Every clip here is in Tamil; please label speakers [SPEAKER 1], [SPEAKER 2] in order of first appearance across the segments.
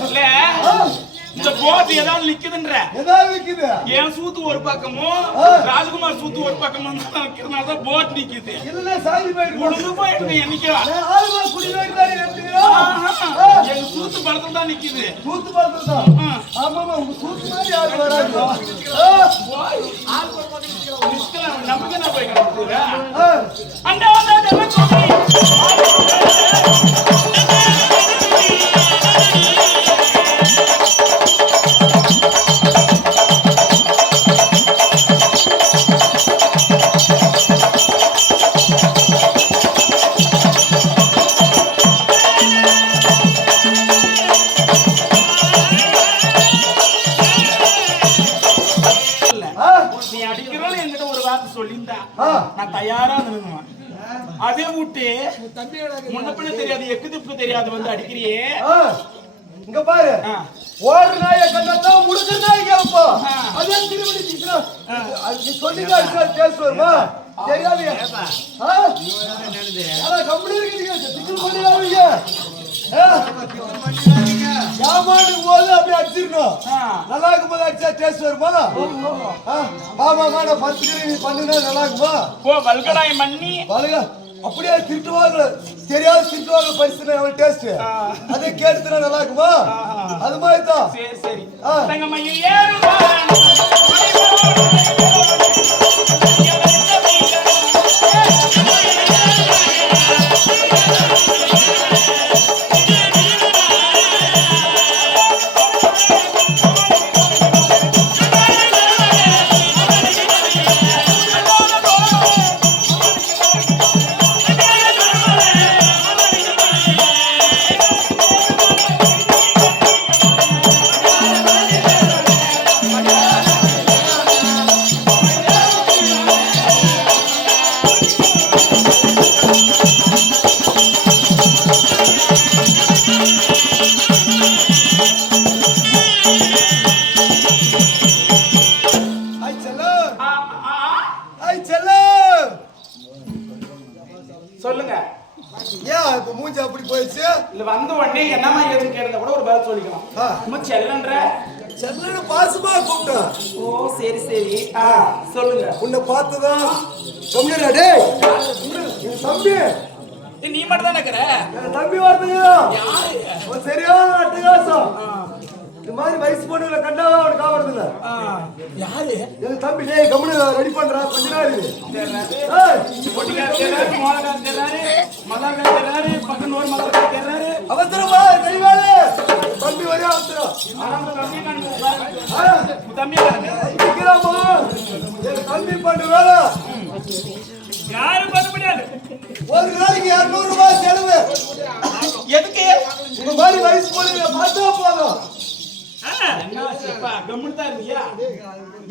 [SPEAKER 1] இல்ல, இந்த போட்டு ஏதாவது நிக்குதுன்ற
[SPEAKER 2] ஏதாவது இருக்குது?
[SPEAKER 1] என் சூத்து ஒரு பக்கமும் ராஜகுமார் சூத்து ஒரு பக்கமும் தான் நிக்கிறதுனால தான் போட் நிக்குது
[SPEAKER 2] இல்லைன்னா சாதி
[SPEAKER 1] போயிட்டு
[SPEAKER 2] ஆளுமா வைத்தாரு நிறுத்துகிறோம்.
[SPEAKER 1] எங்க சூத்து படத்துல தான் நிக்குது
[SPEAKER 2] பார்த்துதான். ஆமாமா, உங்க சூத்து மாதிரி யாரும் வராது.
[SPEAKER 1] நமக்கு என்ன போய் கிடக்குது? வார்த்தை சொல்லியிருந்தா. நான் தயாரா நின்னுவேன் அதே விட்டு முன்ன பின்ன தெரியாது எக்கு திப்பு தெரியாது வந்து அடிக்கிறியே.
[SPEAKER 2] இங்க பாரு
[SPEAKER 1] ஆ.
[SPEAKER 2] ஓடுற நாயை கண்டாத்தான் முடுக்குற நாயை கேட்போம்.
[SPEAKER 1] ஆ.
[SPEAKER 2] அதே நிக்கிறோம். அது நீ சொல்லிட்டு அடிச்சா கேஸ் வருமா? ஏமாந்து போது அப்படியே அடிச்சிடணும். நல்லா இருக்கும்போது அடிச்சா டேஸ்ட் வருமா. ஆமாமா நான் பத்து நீ பண்ணுனா நல்லா இருக்குமா?
[SPEAKER 1] போ வல்கடாயம் பண்ணி
[SPEAKER 2] பாருங்க அப்படியே திட்டுவாங்க தெரியாத திட்டுவாங்க பரிசு அவன் டேஸ்ட். அதே கேட்டுனா நல்லா இருக்குமா. அது மாதிரி தான்
[SPEAKER 1] சரி சரி.
[SPEAKER 2] ஆ.
[SPEAKER 1] தங்கமயில்
[SPEAKER 2] இப்ப மூஞ்சி அப்படி போயிடுச்சு?
[SPEAKER 1] இல்ல வந்த உடனே என்னமா ஏதுன்னு கேட்டத கூட ஒரு பதில் சொல்லிக்கலாம். நம்ம செல்லன்ற?
[SPEAKER 2] செல்லன்னு பாசமா கூப்பிட்டேன்
[SPEAKER 1] ஓ சரி சரி. ஆ சொல்லுங்க.
[SPEAKER 2] உன்னை பார்த்துதான் கம்மியா டேய். என் தம்பி.
[SPEAKER 1] நீ மட்டும் தான் இருக்கிற
[SPEAKER 2] தம்பி வார்த்தையா?
[SPEAKER 1] யாரு?
[SPEAKER 2] சரியான அட்டகாசம். இந்த மாதிரி வயசு பொண்ணுங்களை கண்டாவே அவனுக்கு ஆவறது இல்ல.
[SPEAKER 1] யாரு?
[SPEAKER 2] என் தம்பி டேய் கம்முனு ரெடி பண்றா கொஞ்ச நாள் அவசரமா கழிவாளு தம்பி வரைய அவசரம். சீக்கிரமா என் தம்பி பண்ற வேலை.
[SPEAKER 1] யாரும் பண்ண முடியாது.
[SPEAKER 2] ஒரு நாளைக்கு இருநூறு ரூபாய் செலவு.
[SPEAKER 1] எதுக்கு?
[SPEAKER 2] இந்த மாதிரி வயசு பார்த்தா போதும்?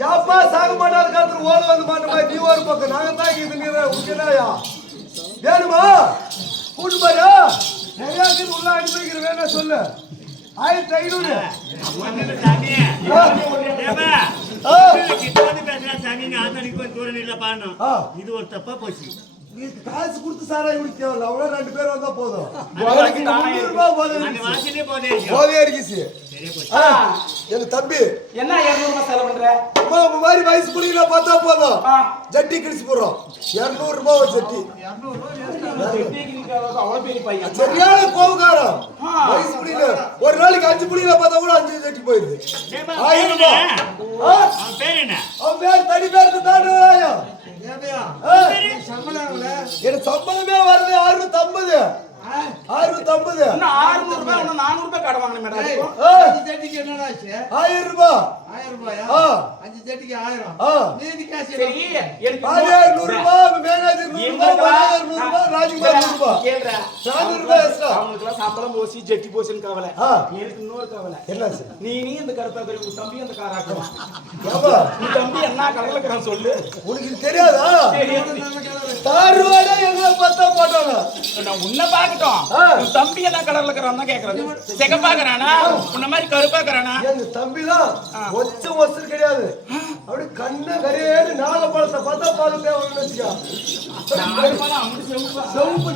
[SPEAKER 2] யாப்பா சாக ஓட வந்து மாட்டோமா? நீ ஒரு பக்கம் நாங்க தான் இது நீங்க உங்களாயா வேணுமா கூட்டு பாரு நிறைய பேர் உள்ள அனுப்பி வைக்கிற வேணா சொல்லு ஆயிரத்தி ஐநூறு
[SPEAKER 3] சாமி.
[SPEAKER 2] ஆ.
[SPEAKER 3] ஏப்பா,
[SPEAKER 2] ஆ.
[SPEAKER 3] கிட்ட வந்து பேசுறா சாமி, போய் தூரம் நில்ல பாருணும்.
[SPEAKER 2] ஆ.
[SPEAKER 3] இது ஒரு தப்பா போச்சு
[SPEAKER 2] நீ காசு கொடுத்து சாரா இவனுக்கு தேவையில்ல அவங்க ரெண்டு பேர் வந்தா போதும். முந்நூறு ரூபாய்
[SPEAKER 3] போதே.
[SPEAKER 2] ஆ, எங்க தம்பி.
[SPEAKER 1] என்ன இருநூறு செலவு பண்ற?
[SPEAKER 2] உங்க மாதிரி வயசு பிடிக்கல பார்த்தா போதும். ஜட்டி கிழிச்சு போடுறோம். இருநூறு ரூபாய் ஒரு ஜட்டி. சரியான கோபக்காரம். வயசு பிடிக்கல ஒரு நாளைக்கு அஞ்சு பிடிக்கல பார்த்தா கூட அஞ்சு ஜட்டி போயிருது ஆயிரம்? ரூபாய்.
[SPEAKER 3] பேர் என்ன?
[SPEAKER 4] ஜட்டிக்கு என்னடா ஆச்சு?
[SPEAKER 2] ஆயிரம் ரூபாய்
[SPEAKER 4] ஆயிரம் ரூபாயா? அஞ்சு ஜட்டிக்கு ஆயிரம்.
[SPEAKER 2] ஆ.
[SPEAKER 4] மீதி காசு
[SPEAKER 1] சரி, எனக்கு
[SPEAKER 2] ஆயிரம் நூறு ரூபாய் மேனேஜர் நூறு ரூபாய் நூறு ரூபாய் ராஜ்குமார் நூறு ரூபாய்
[SPEAKER 1] கேளுடா.
[SPEAKER 2] ரூபாய்
[SPEAKER 1] சம்பளம் போசி ஜெட்டி போச்சுன்னு கவலை. எனக்கு இன்னொரு கவலை.
[SPEAKER 2] என்ன சார்?
[SPEAKER 1] நீ நீ இந்த கருத்தா பெரிய உன் தம்பி அந்த காராக்கலாம்
[SPEAKER 2] ஏப்பா
[SPEAKER 1] உன் தம்பி என்ன கடையில் இருக்கிறான் சொல்லு.
[SPEAKER 2] உனக்கு இது தெரியாதா?
[SPEAKER 1] தெரியாது.
[SPEAKER 2] தாறுவாடா பார்த்தா போட்டாங்க
[SPEAKER 1] நான் உன்னை பார்க்கட்டும். உன் தம்பி என்ன கலர்ல இருக்கிறான் தான் கேக்குறது. சிகப்பாக்குறானா உன்ன மாதிரி கருப்பாக்குறானா
[SPEAKER 2] எங்க தம்பி தான் ஒச்ச ஒசர் கிடையாது. அப்படி கண்ணு கரையேன்னு நாகப்பழ பார்த்தா பார்த்தா பால் வச்சுக்கோ.
[SPEAKER 1] செவப்பா.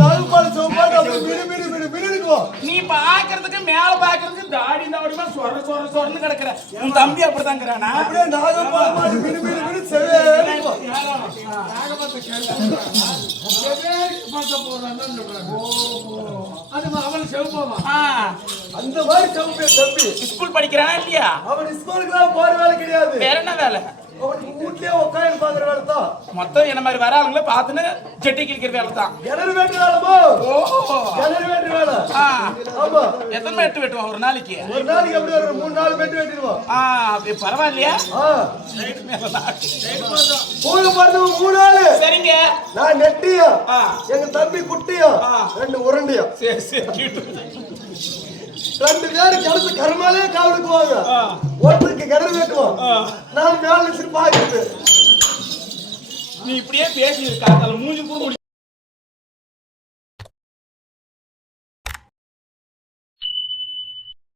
[SPEAKER 2] நாலு பால் செவப்பாடு மினு மினு மினு மினு இருக்கும்
[SPEAKER 1] நீ பாக்குறதுக்கு மேல பாக்குறதுக்கு தாடி தாடிமா சொர சொர சொரன்னு கிடக்குற. உன் தம்பி அப்படிதாங்கிறானா?
[SPEAKER 2] அப்படியே நாகப்பால் மாதிரி மினு மினு மினு செவேன்னு அந்த மாதிரி செவப்பு தம்பி.
[SPEAKER 1] ஸ்கூல் படிக்கிறானா இல்லையா?
[SPEAKER 2] அவன் ஸ்கூலுக்குலாம் போற வேலை கிடையாது.
[SPEAKER 1] வேற என்ன வேலை?
[SPEAKER 2] வீட்லயே உட்காந்து பாக்குற வேலை தான்.
[SPEAKER 1] மொத்தம் என்ன மாதிரி வர ஆளுங்களை பார்த்துன்னு செட்டி கிழிக்கிற வேலை தான்.
[SPEAKER 2] கிணறு வெட்டு வேலைமோ
[SPEAKER 1] ஓ.
[SPEAKER 2] கிணறு வெட்டு வேலை. ஆமா.
[SPEAKER 1] எத்தனை மெட்டு வெட்டுவான் ஒரு நாளைக்கு?
[SPEAKER 2] ஒரு நாளைக்கு எப்படி ஒரு மூணு நாலு மெட்டு வெட்டிடுவோம்.
[SPEAKER 1] ஆ அப்படி பரவாயில்லையா?
[SPEAKER 2] கூட பிறந்தவங்க மூணு ஆளு.
[SPEAKER 1] சரிங்க.
[SPEAKER 2] நான் நெட்டியும். எங்க தம்பி குட்டியும். ரெண்டு உருண்டையும்.
[SPEAKER 1] சரி சரி
[SPEAKER 2] ரெண்டு பேரும் கிணத்து கருமாலே காவலுக்குவாங்க
[SPEAKER 1] ஆ.
[SPEAKER 2] ஒருத்தருக்கு கிணறு வெட்டுவோம். நான் மேல பாக்குறது
[SPEAKER 1] நீ இப்படியே பேசி இருக்கா மூஞ்சி கூட